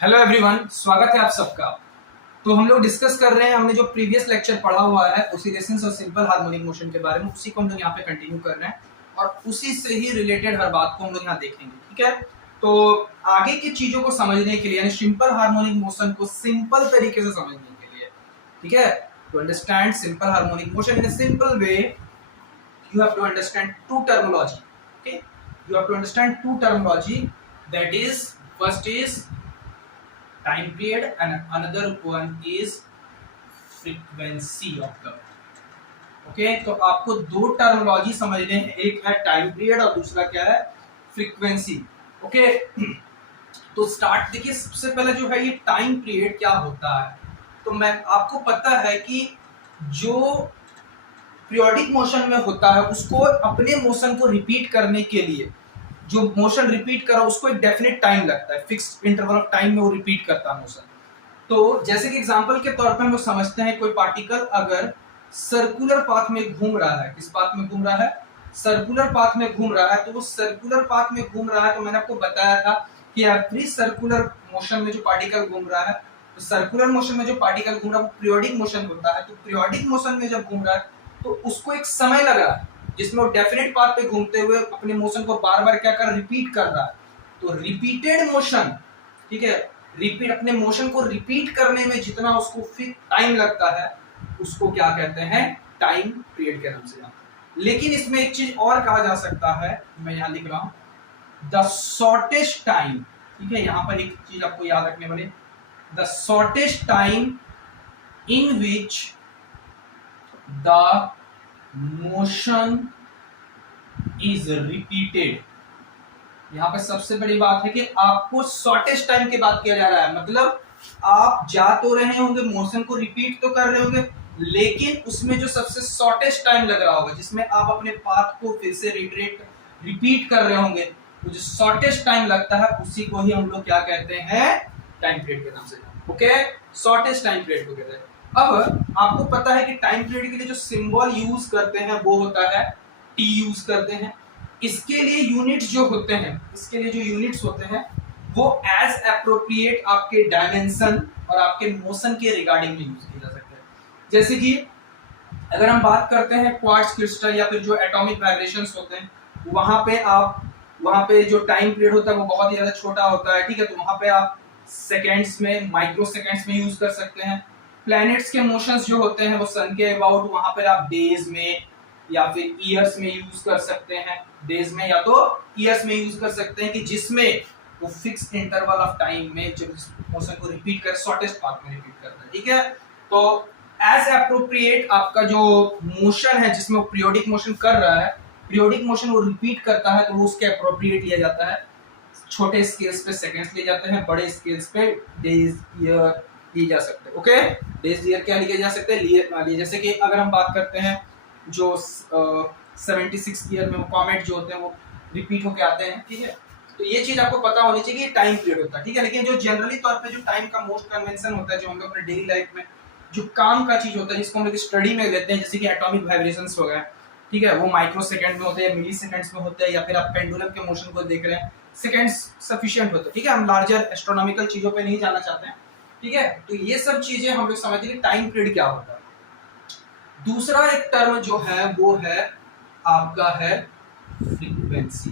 Hello everyone, स्वागत है आप सबका। तो हम लोग डिस्कस कर रहे हैं, हमने जो प्रीवियस लेक्चर पढ़ा हुआ है ऑसिलेशंस और सिंपल हार्मोनिक मोशन के बारे में, उसी को हम लोग यहाँ पे कंटिन्यू कर रहे हैं और उसी से ही रिलेटेड हर बात को हम लोग यहाँ देखेंगे। ठीक है, तो आगे की चीजों को समझने के लिए यानी सिंपल हार्मोनिक मोशन को सिंपल तरीके से समझने के लिए, ठीक है, to understand simple harmonic motion in a simple way you have to understand two terminology. Okay, you have to understand two terminology, that is first is time period and another one is frequency of the. okay, तो आपको दो terminology समझने हैं, एक है time period और दूसरा क्या है, फ्रीक्वेंसी। ओके, तो स्टार्ट देखिए, सबसे पहले जो है ये टाइम पीरियड क्या होता है। तो मैं आपको पता है कि जो पीरियोडिक मोशन में होता है उसको अपने मोशन को रिपीट करने के लिए, जो मोशन रिपीट करा उसको एक डेफिनेट टाइम लगता है, फिक्स्ड इंटरवल ऑफ टाइम में वो रिपीट करता है मोशन। तो जैसे कि एग्जांपल के तौर पर हम लोग समझते हैं, कोई पार्टिकल अगर सर्कुलर पाथ में घूम रहा है, किस पाथ में घूम रहा है, सर्कुलर पाथ में घूम रहा है, तो वो सर्कुलर पाथ में घूम रहा है, तो मैंने आपको बताया था कि एवरी सर्कुलर मोशन में जो पार्टिकल घूम रहा है, तो सर्कुलर मोशन में जो पार्टिकल घूम रहा है वो पीरियोडिक मोशन होता है। तो पीरियोडिक मोशन में जब घूम रहा है तो उसको एक समय लग रहा है जिसमें वो डेफिनेट पाथ पे घूमते हुए अपने मोशन को बार बार क्या कर रिपीट कर रहा है। तो रिपीटेड मोशन, ठीक है, रिपीट अपने मोशन को रिपीट करने में जितना उसको फिर टाइम लगता है उसको क्या कहते हैं, टाइम पीरियड के नाम से। लेकिन इसमें एक चीज और कहा जा सकता है, मैं यहां लिख रहा हूं, द शॉर्टेस्ट टाइम। ठीक है, यहां पर एक चीज आपको याद रखने वाली, the shortest time in which the motion is repeated। यहां पे सबसे बड़ी बात है कि आपको शॉर्टेस्ट टाइम की बात किया जा रहा है, मतलब आप जा तो रहे होंगे, मोशन को रिपीट तो कर रहे होंगे, लेकिन उसमें जो सबसे शॉर्टेस्ट टाइम लग रहा होगा जिसमें आप अपने पाथ को फिर से रिपीट कर रहे होंगे, तो जो शॉर्टेस्ट टाइम लगता है उसी को ही हम लोग क्या कहते हैं, टाइम पीरियड के नाम से। ओके, शॉर्टेस्ट टाइम पीरियड को कहते हैं। अब आपको पता है कि टाइम पीरियड के लिए जो सिंबल यूज करते हैं वो होता है टी यूज करते हैं। इसके लिए यूनिट्स जो होते हैं, इसके लिए जो यूनिट्स होते हैं वो एज एप्रोप्रिएट आपके डायमेंशन और आपके मोशन के रिगार्डिंग में यूज किया जा सकता है। जैसे कि अगर हम बात करते हैं क्वार्ट्ज क्रिस्टल या फिर जो एटॉमिक वाइब्रेशंस होते हैं, वहां पे जो टाइम पीरियड होता है वो बहुत ही ज्यादा छोटा होता है। ठीक है, तो वहां पे आप सेकेंड्स में, माइक्रो सेकेंड्स में यूज कर सकते हैं। प्लैनेट्स के मोशंस जो होते हैं वो सन के अबाउट, वहां पर आप डेज में या फिर ईयर्स में यूज कर सकते हैं, डेज में या तो ईयर्स में यूज कर सकते हैं, कि जिसमें वो फिक्स इंटरवल ऑफ टाइम में जो मोशन को रिपीट कर, शॉर्टेस्ट पाथ में रिपीट करता है। ठीक है, तो एज एप्रोप्रिएट आपका जो मोशन है जिसमें वो पीरियोडिक मोशन कर रहा है, पीरियोडिक मोशन वो रिपीट करता है, तो वो उसके एप्रोप्रिएट लिया जाता है। छोटे स्केल्स पे सेकंड्स लिए जाते हैं, बड़े स्केल्स पे डेज, ईयर लिए जा सकते हैं। ओके, डेज ईयर क्या लिए जा सकते हैं, लिए, जैसे कि अगर हम बात करते हैं जो 76 ईयर में वो कॉमेट जो होते हैं वो रिपीट होके आते हैं। ठीक है, तो ये चीज आपको पता होनी चाहिए कि टाइम पीरियड होता है। ठीक है, लेकिन जो जनरली तौर पे जो टाइम का मोस्ट कन्वेंशन होता है, जो हम लोग अपने डेली लाइफ में जो काम का चीज होता है जिसको हम लोग स्टडी में लेते हैं, जैसे कि एटॉमिक वाइब्रेशंस हो गए, ठीक है, वो माइक्रो सेकंड में होते हैं, मिली सेकंड्स में होते हैं, या फिर आप पेंडुलम के मोशन को देख रहे हैं, सेकंड्स सफिशिएंट होते हैं। ठीक है, हम लार्जर एस्ट्रोनॉमिकल चीजों पे नहीं जाना चाहते हैं। ठीक है, तो ये सब चीजें हम लोग समझ लें टाइम पीरियड क्या होता है। दूसरा एक टर्म जो है वो है आपका है फ्रीक्वेंसी।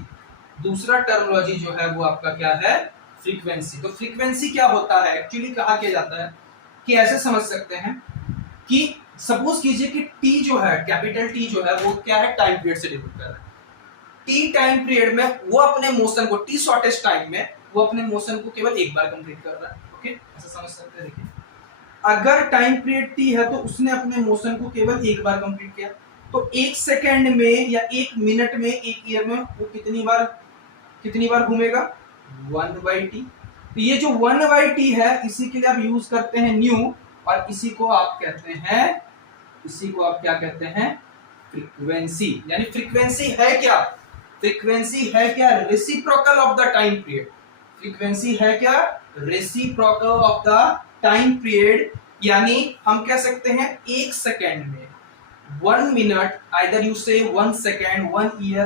दूसरा टर्मिनोलॉजी जो है वो आपका क्या है, फ्रीक्वेंसी। तो फ्रीक्वेंसी क्या होता है, एक्चुअली कहा किया जाता है कि ऐसे समझ सकते हैं कि सपोज कीजिए कि टी जो है, कैपिटल टी जो है वो क्या है, टाइम पीरियड से डिनोट कर रहा है। टी टाइम पीरियड में वो अपने मोशन को, टी शॉर्टेस्ट टाइम में वो अपने मोशन को केवल एक बार कंप्लीट कर रहा है। ओके, ऐसा समझ सकते हैं। देखिए, अगर टाइम पीरियड टी है तो उसने अपने मोशन को केवल एक बार कंप्लीट किया, तो एक सेकंड में या एक मिनट में, एक ईयर में वो कितनी बार घूमेगा, 1/t। तो ये जो 1/t है इसी के लिए आप यूज करते हैं न्यू, और इसी को आप कहते हैं, इसी को आप क्या कहते हैं, फ्रीक्वेंसी। यानी फ्रीक्वेंसी है क्या, फ्रीक्वेंसी है क्या, reciprocal of the time period. Frequency है क्या, reciprocal of the time period. यानी हम कह सकते हैं एक सेकेंड में, 1 minute, either you say 1 second, 1 year,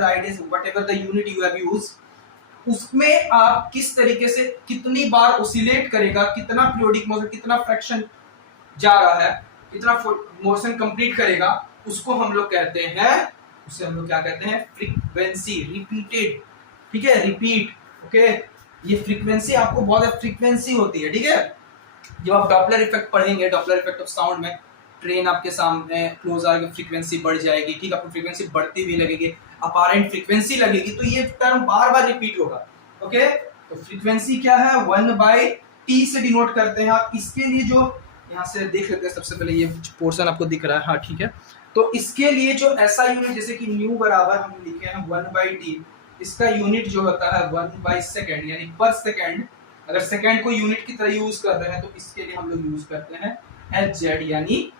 whatever the unit you have used, उसमें आप किस तरीके से कितनी बार ऑसिलेट करेगा, कितना पीरियोडिक मोशन, कितना फ्रैक्शन जा रहा है, कितना मोशन कंप्लीट करेगा, उसको हम लोग कहते हैं, उसे हम लोग क्या कहते हैं, फ्रीक्वेंसी, रिपीटेड, ठीक है, रिपीट, ओके। ये फ्रीक्वेंसी आपको बहुत फ्रीक्वेंसी होती है, ठीक है। जब आप डॉपलर इफेक्ट पढ़ेंगे, डॉपलर इफेक्ट ऑफ साउंड में, ट्रेन आपके सामने क्लोज आके फ्रीक्वेंसी बढ़ जाएगी, ठीक है, आपको फ्रीक्वेंसी बढ़ती हुई लगेगी, अपारेंट फ्रीक्वेंसी लगेगी, तो ये टर्म बार बार रिपीट होगा, ओके। तो फ्रीक्वेंसी क्या है, 1/t से डिनोट करते हैं आप। इसके लिए जो यहाँ से देख लेते हैं, सबसे पहले ये पोर्शन आपको दिख रहा है, हाँ ठीक है। तो इसके लिए जो ऐसा यूनिट, जैसे कि न्यू बराबर हम लिखे हैं 1/t, इसका यूनिट जो होता है 1/सेकेंड, यानी पर सेकेंड। अगर सेकेंड को यूनिट की तरह यूज कर रहे हैं तो इसके लिए हम लोग यूज करते हैं Hz, यानी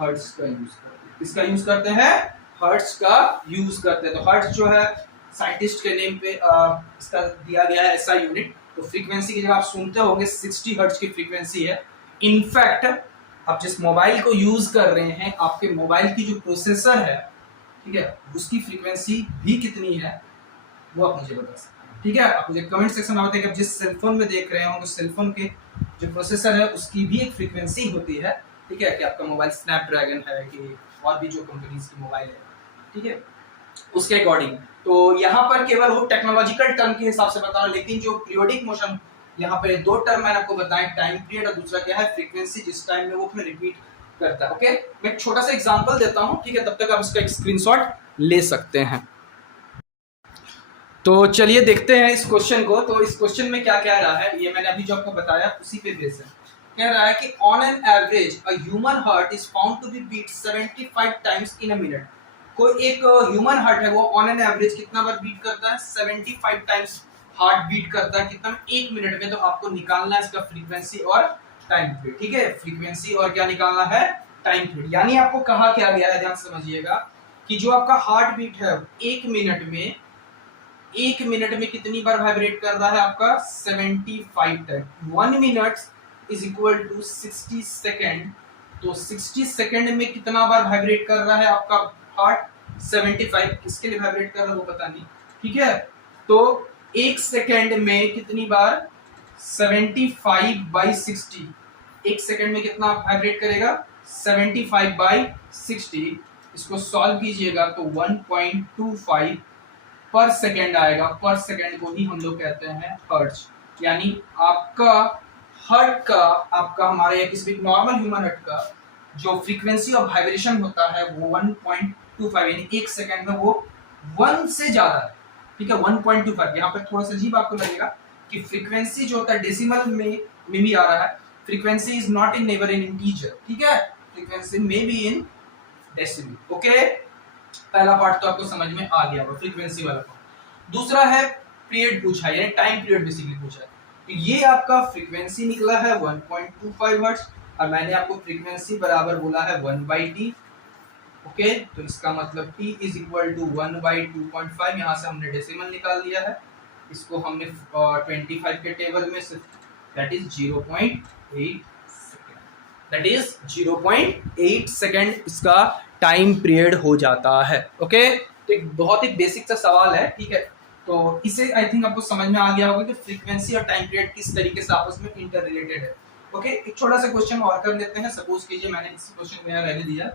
हर्ट्ज का यूज करते हैं। किसका यूज करते हैं, हर्ट्ज का यूज करते हैं। तो हर्ट्ज जो है साइंटिस्ट के नेम पे इसका दिया गया है ऐसा यूनिट। तो फ्रीक्वेंसी की जगह आप सुनते होंगे 60 हर्ट्ज की फ्रीक्वेंसी है। इनफैक्ट आप जिस मोबाइल को यूज कर रहे हैं, आपके मोबाइल की जो प्रोसेसर है, ठीक है, उसकी फ्रीक्वेंसी भी कितनी है वो आप मुझे बता सकते हैं, ठीक है। आप मुझे कमेंट सेक्शन में बताइए कि आप जिस सेलफोन में देख रहे हो तो सेलफोन के जो प्रोसेसर है उसकी भी एक फ्रीक्वेंसी होती है, ठीक है, कि आपका मोबाइल स्नैपड्रैगन है कि और भी जो कंपनीज की मोबाइल है, ठीक है, उसके अकॉर्डिंग। तो यहाँ पर केवल वो टेक्नोलॉजिकल टर्म के हिसाब से बता रहा हूँ, लेकिन जो पीरियोडिक मोशन, यहाँ पे दो टर्म मैंने आपको बताया, टाइम पीरियड और दूसरा क्या है, फ्रीक्वेंसी, जिस टाइम में वो अपने रिपीट करता है, ओके। मैं एक छोटा सा एग्जांपल देता हूँ, ठीक है, तब तक आप इसका एक स्क्रीनशॉट ले सकते हैं। तो चलिए देखते हैं इस क्वेश्चन को। तो इस क्वेश्चन में क्या कह रहा है, ये मैंने अभी जो आपको बताया उसी पे बेस है। कह रहा है कि on an average a human heart is found to be beat 75 times in a minute. कोई एक ह्यूमन हार्ट है, वो ऑन एन एवरेज कितना बार बीट करता है, 75 टाइम्स हार्ट बीट करता है, कितना, 1 मिनट में। तो आपको निकालना है इसका फ्रीक्वेंसी और टाइम पीरियड, ठीक है, फ्रीक्वेंसी और क्या निकालना है, टाइम पीरियड। यानी आपको कहा क्या गया है, ध्यान समझिएगा, कि जो आपका हार्ट बीट है 1 मिनट में, 1 मिनट में कितनी बार वाइब्रेट कर रहा है आपका, 75 time. 1 minute is equal to 60 second. तो 60 सेकेंड में कितना बार वाइब्रेट कर रहा है आपका हार्ट, 75। किसके लिए वाइब्रेट कर रहा है वो पता नहीं, ठीक है। तो 1 सेकेंड में कितनी बार, 75/60। 1 सेकेंड में कितना वाइब्रेट करेगा, 75/60। इसको सॉल्व कीजिएगा तो 1.25 पर सेकेंड आएगा। पर सेकेंड को ही हम लोग कहते हैं हर्ट्ज। यानी आपका हार्ट का, आपका हमारे किसी नॉर्मल ह्यूमन हार्ट का जो फ्रीक्वेंसी ऑफ वाइब्रेशन होता है वो 1.25, यानी 1 सेकेंड में वो 1 से ज्यादा है, ठीक है, 1.25। यहाँ पे थोड़ा सा अजीब आपको लगेगा कि फ्रीक्वेंसी जो होता है डेसिमल में भी आ रहा है। Frequency is not in never in integer, ठीक है, फ्रीक्वेंसी में भी इन डेसिमल, ओके। पहला पार्ट तो आपको समझ में आ गया होगा, फ्रीक्वेंसी वाला पार्ट। दूसरा है पीरियड पूछा है, यानी टाइम पीरियड बेसिकली पूछा है। तो ये आपका फ्रीक्वेंसी निकला है 1.25 हर्ट्ज और मैंने आपको फ्रीक्वेंसी बराबर बोला है 1/t, ओके। तो इसका मतलब t इज इक्वल टू 1/2.5। यहाँ से हमने डेसिमल निकाल लिया है, इसको हमने 25 के टेबल में से, that is 0.8 second, that is 0.8 second इसका टाइम पीरियड हो जाता है, ओके। तो एक बहुत ही बेसिक सा सवाल है, ठीक है। तो इसे आई थिंक आपको समझ में आ गया होगा कि फ्रीक्वेंसी और टाइम पीरियड किस तरीके से आपस में इंटर रिलेटेड है, ओके। एक छोटा सा क्वेश्चन और कर लेते हैं। सपोज कीजिए, मैंने इस क्वेश्चन में रहने दिया।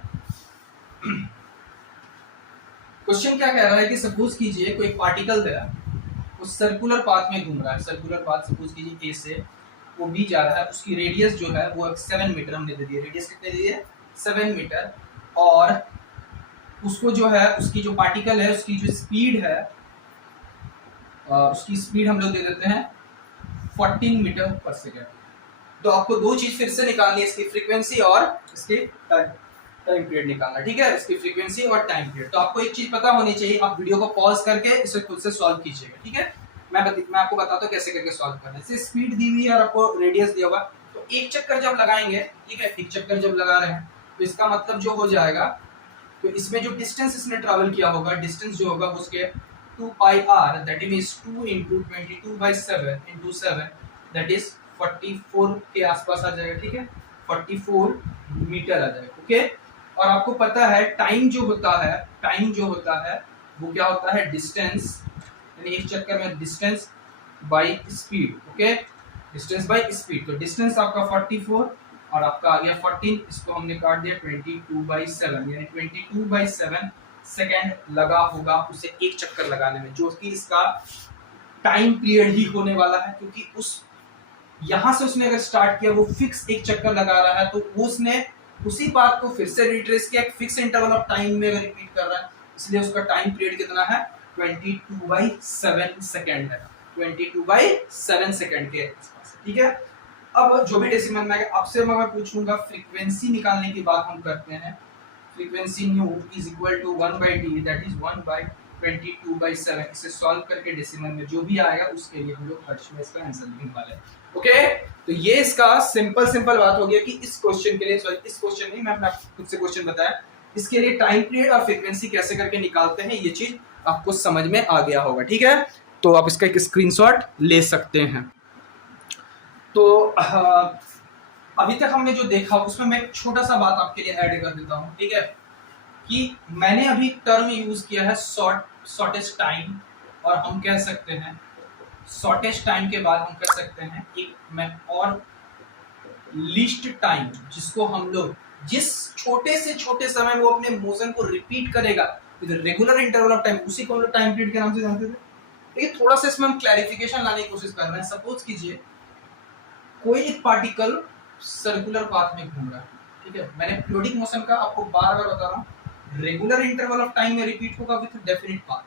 क्वेश्चन क्या कह रहा है कि सपोज कीजिए कोई पार्टिकल है, वो सर्कुलर पाथ में घूम रहा है। सर्कुलर पाथ सपोज कीजिए ए से वो बी जा रहा है, उसकी रेडियस जो है वो 7 मीटर हमने दे दी है। रेडियस कितने दी है, 7 मीटर। और उसको जो है, उसकी जो पार्टिकल है उसकी जो स्पीड है, उसकी स्पीड हम लोग दे देते हैं 14 मीटर पर सेकेंड। तो आपको दो चीज फिर से निकालनी है, इसकी फ्रीक्वेंसी और इसके टाइम पीरियड निकालना, ठीक है, इसकी फ्रीक्वेंसी और टाइम पीरियड। तो आपको एक चीज पता होनी चाहिए, आप वीडियो को पॉज करके इसे खुद से सॉल्व कीजिएगा, ठीक है। मैं आपको बताता हूँ कैसे करके सॉल्व करना है। जैसे स्पीड दी हुई है और आपको रेडियस दिया होगा, तो एक चक्कर जब लगाएंगे, ठीक है, एक चक्कर जब लगा रहे हैं तो इसका मतलब जो हो जाएगा, तो इसमें जो डिस्टेंस इसने ट्रैवल किया होगा, डिस्टेंस जो होगा उसके 2πr, that means 2 × 22/7 × 7, that is 44 के आसपास आ जाएगा, ठीक है, 44 मीटर आ जाएगा, ओके। और आपको पता है टाइम जो होता है, टाइम जो होता है वो क्या होता है, डिस्टेंस यानी एक चक्कर में distance by speed. Okay, distance by speed, तो डिस्टेंस आपका 44 और आपका आ गया 14, इसको हमने काट दिया 22/7, यानी 22/7 सेकेंड लगा होगा उसे एक चक्कर लगाने में, जो कि इसका टाइम पीरियड ही होने वाला है, क्योंकि उस यहां से उसने अगर स्टार्ट किया वो फिक्स एक चक्कर लगा रहा है, तो उसने उसी बात को फिर से रिट्रेस किया, एक फिक्स इंटरवल ऑफ टाइम में अगर रिपीट कर रहा है, इसलिए उसका टाइम पीरियड कितना है 22/7 सेकेंड है, 22/7 सेकेंड के आसपास। ठीक है, अब जो भी डेसिमल में आपसे मैं पूछूंगा फ्रीक्वेंसी निकालने की बात हम करते हैं, frequency nu is equal to 1/d, that is 1/22/7। इसे सॉल्व करके डेसिमल में जो भी आएगा उसके लिए हम लोग हर्ष में इसका आंसर लिखने वाले हैं। ओके, तो ये इसका सिंपल बात हो गया कि इस क्वेश्चन के लिए, सॉरी इस क्वेश्चन नहीं, मैं अपना खुद से क्वेश्चन बताया, इसके लिए टाइम पीरियड और फ्रीक्वेंसी कैसे करके निकालते हैं ये चीज आपको समझ में आ गया होगा। ठीक है, तो आप इसका एक स्क्रीनशॉट ले सकते हैं। तो अभी तक हमने जो देखा उसमें मैं एक छोटा सा बात आपके लिए ऐड कर देता हूँ। ठीक है, कि मैंने अभी टर्म यूज किया है शॉर्टेस्ट टाइम, और हम कह सकते हैं शॉर्टेस्ट टाइम के बाद हम कह सकते हैं एक मैं और लीस्ट टाइम, जिसको हम लोग जिस छोटे से छोटे समय में वो अपने मोशन को रिपीट करेगा with regular interval of time, उसी को हम लोग टाइम पीरियड के नाम से जानते थे। लेकिन थोड़ा सा इसमें हम क्लैरिफिकेशन लाने की कोशिश कर रहे हैं। सपोज कीजिए कोई एक पार्टिकल सर्कुलर पाथ में घूम रहा है। ठीक है, मैंने पीरियोडिक मोशन का आपको बार बार बता रहा हूँ, रेगुलर इंटरवल ऑफ टाइम में रिपीट होगा विद डेफिनिट पाथ।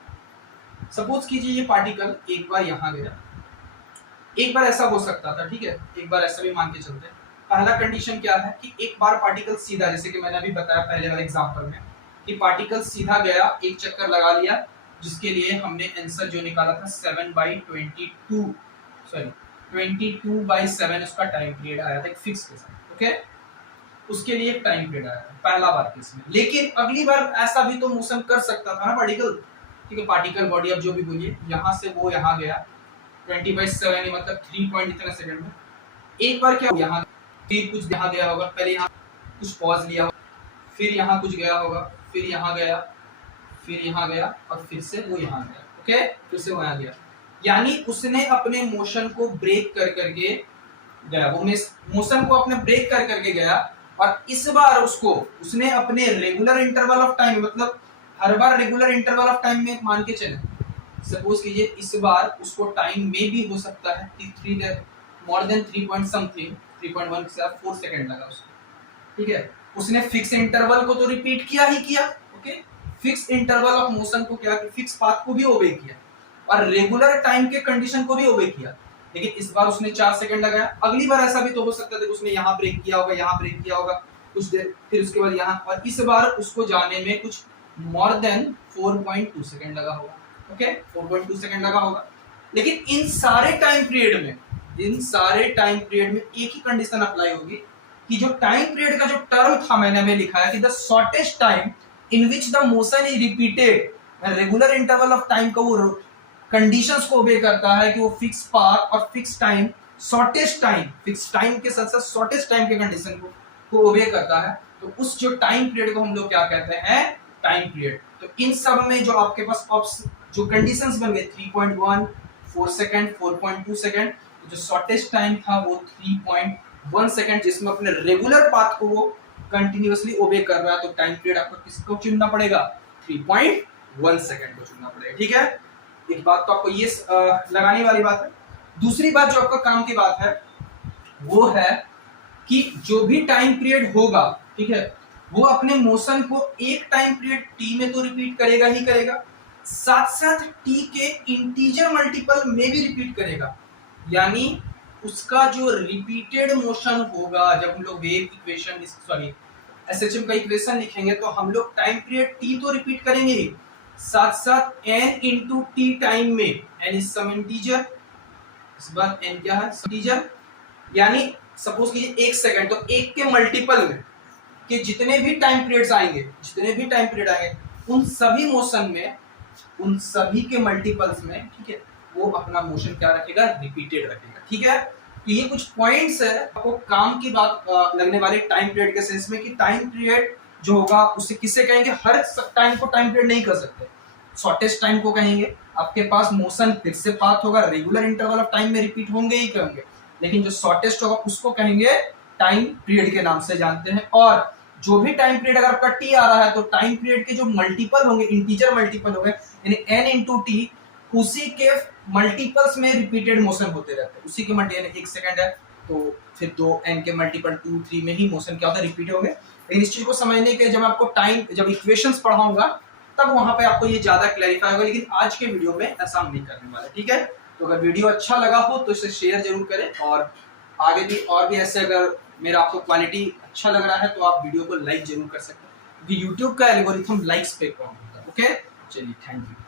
सपोज कीजिए ये पार्टिकल एक बार यहाँ गया, एक बार ऐसा हो सकता था। ठीक है, एक बार ऐसा भी मान के चलते हैं। पहला कंडीशन क्या है कि एक बार पार्टिकल सीधा, जैसे कि मैंने अभी बताया पहले वाले एग्जांपल में, कि पार्टिकल सीधा गया, एक चक्कर लगा लिया, जिसके लिए हमने आंसर जो निकाला था 22/7 उसका टाइम पीरियड आया था एक फिक्स के साथ। ओके, उसके लिए एक टाइम पीरियड आया था पहला बार केस में। लेकिन अगली बार ऐसा भी तो मोशन कर सकता था ना पार्टिकल। ठीक है, पार्टिकल बॉडी अब जो भी बोलिए, यहाँ से वो यहाँ गया 20/7, मतलब 3 पॉइंट इतने सेकंड में। एक बार क्या यहाँ फिर कुछ यहाँ गया होगा, पहले यहाँ कुछ पॉज लिया होगा, फिर यहाँ कुछ गया होगा, फिर यहाँ गया, फिर यहाँ गया, और फिर से वो यहाँ गया। ओके, फिर से वो यहाँ गया, यानी उसने अपने मोशन को ब्रेक कर करके गया, वो मोशन को अपने ब्रेक कर करके गया, और इस बार उसको उसने अपने रेगुलर इंटरवल ऑफ टाइम, मतलब हर बार रेगुलर इंटरवल ऑफ टाइम में मान के चले, सपोज कीजिए इस बार उसको टाइम में भी हो सकता है कि मोर देन 3 पॉइंट समथिंग 3.1 से 4 सेकंड लगा उसको। ठीक है, उसने फिक्स इंटरवल को तो रिपीट किया ही किया। Okay, fix interval of motion को क्या, फिक्स पाथ को भी ओबे किया और रेगुलर टाइम के कंडीशन को भी ओबे किया, लेकिन इस बार उसने 4 सेकंड लगाया। अगली बार ऐसा भी तो हो सकता था कि उसने यहाँ ब्रेक किया होगा, यहाँ ब्रेक किया होगा कुछ देर, फिर उसके बाद यहाँ, और इस बार उसको जाने में कुछ मोर देन 4.2 सेकंड लगा होगा। ओके, 4.2 सेकंड लगा होगा। लेकिन इन सारे टाइम पीरियड में एक ही कंडीशन अप्लाई होगी कि जो टाइम पीरियड का जो टर्म था मैंने हमें लिखा है कि the shortest time in which the motion is repeated, regular interval of time का वो कंडीशंस को ओबे करता है कि वो फिक्स पाथ और fix time, shortest time, fix time के साथ साथ शॉर्टेस्ट टाइम के कंडीशन को ओबे करता है। तो उस जो टाइम पीरियड को हम लोग क्या कहते हैं, टाइम पीरियड। तो इन सब में जो आपके पास जो कंडीशंस बन गए 3.1, 4 सेकंड, 4.2 सेकंड, जो शॉर्टेस्ट टाइम था वो 3.1 सेकंड, जिसमें अपने रेगुलर पाथ को वो कंटिन्यूअसली ओबे कर रहा है। तो टाइम पीरियड आपको किसको चुनना पड़ेगा, 3.1 सेकंड को चुनना पड़ेगा। ठीक है, एक बात तो आपको ये लगाने वाली बात है। दूसरी बात जो आपका काम की बात है वो है कि जो भी टाइम पीरियड होगा, ठीक है, वो अपने मोशन को एक टाइम पीरियड टी में तो रिपीट करेगा ही करेगा, साथ साथ टी के इंटीजर मल्टीपल में भी रिपीट करेगा। यानी उसका जो रिपीटेड मोशन होगा, जब हम लोग वेव इक्वेशन, सॉरी एसएचएम का इक्वेशन लिखेंगे, तो हम लोग टाइम पीरियड टी तो रिपीट करेंगे ही, साथ साथ n इंटू टी टाइम में, n इज सम इंटीजर, इस बार n क्या है, इंटीजर, यानी सपोज कीजिए 1 सेकंड, तो 1 के मल्टीपल में कि जितने भी टाइम पीरियड्स आएंगे, उन सभी मोशन में, उन सभी के मल्टीपल्स में, ठीक है, वो अपना मोशन क्या रखेगा, रिपीटेड रखेगा। ठीक है, तो ये कुछ पॉइंट्स है आपको काम की बात लगने वाले टाइम पीरियड के सेंस में, कि टाइम पीरियड जो होगा उसे किससे कहेंगे, हर टाइम को टाइम पीरियड नहीं कर सकते। शॉर्टेस्ट टाइम को कहेंगे। आपके पास मोशन फिर से पाथ होगा, रेगुलर इंटरवल ऑफ टाइम में रिपीट होंगे ही कहेंगे, लेकिन जो शॉर्टेस्ट होगा उसको कहेंगे टाइम पीरियड के नाम से जानते हैं। और जो भी टाइम पीरियड अगर आपका टी आ रहा है तो टाइम पीरियड के जो मल्टीपल होंगे, इंटीजर मल्टीपल होंगे, यानी एन इंटू टी, उसी के मल्टीपल्स में रिपीटेड मोशन होते रहते हैं। उसी के मल्टीपल, 1 सेकंड है तो फिर 2 एन के मल्टीपल 2 3 में ही मोशन क्या होता है, रिपीट होंगे। लेकिन इस चीज को समझने के जब आपको टाइम, जब इक्वेशंस पढ़ाऊंगा तब वहां पे आपको ये ज्यादा क्लैरिफाई होगा, लेकिन आज के वीडियो में ऐसा हम नहीं करने वाले, ठीक है। तो अगर वीडियो अच्छा लगा हो तो इसे शेयर जरूर करें, और आगे भी और भी ऐसे अगर मेरा आपको क्वालिटी अच्छा लग रहा है तो आप वीडियो को लाइक जरूर कर सकते हैं, क्योंकि यूट्यूब का एल्गोरिथम लाइक्स पे काम होता है। ओके, चलिए, थैंक यू।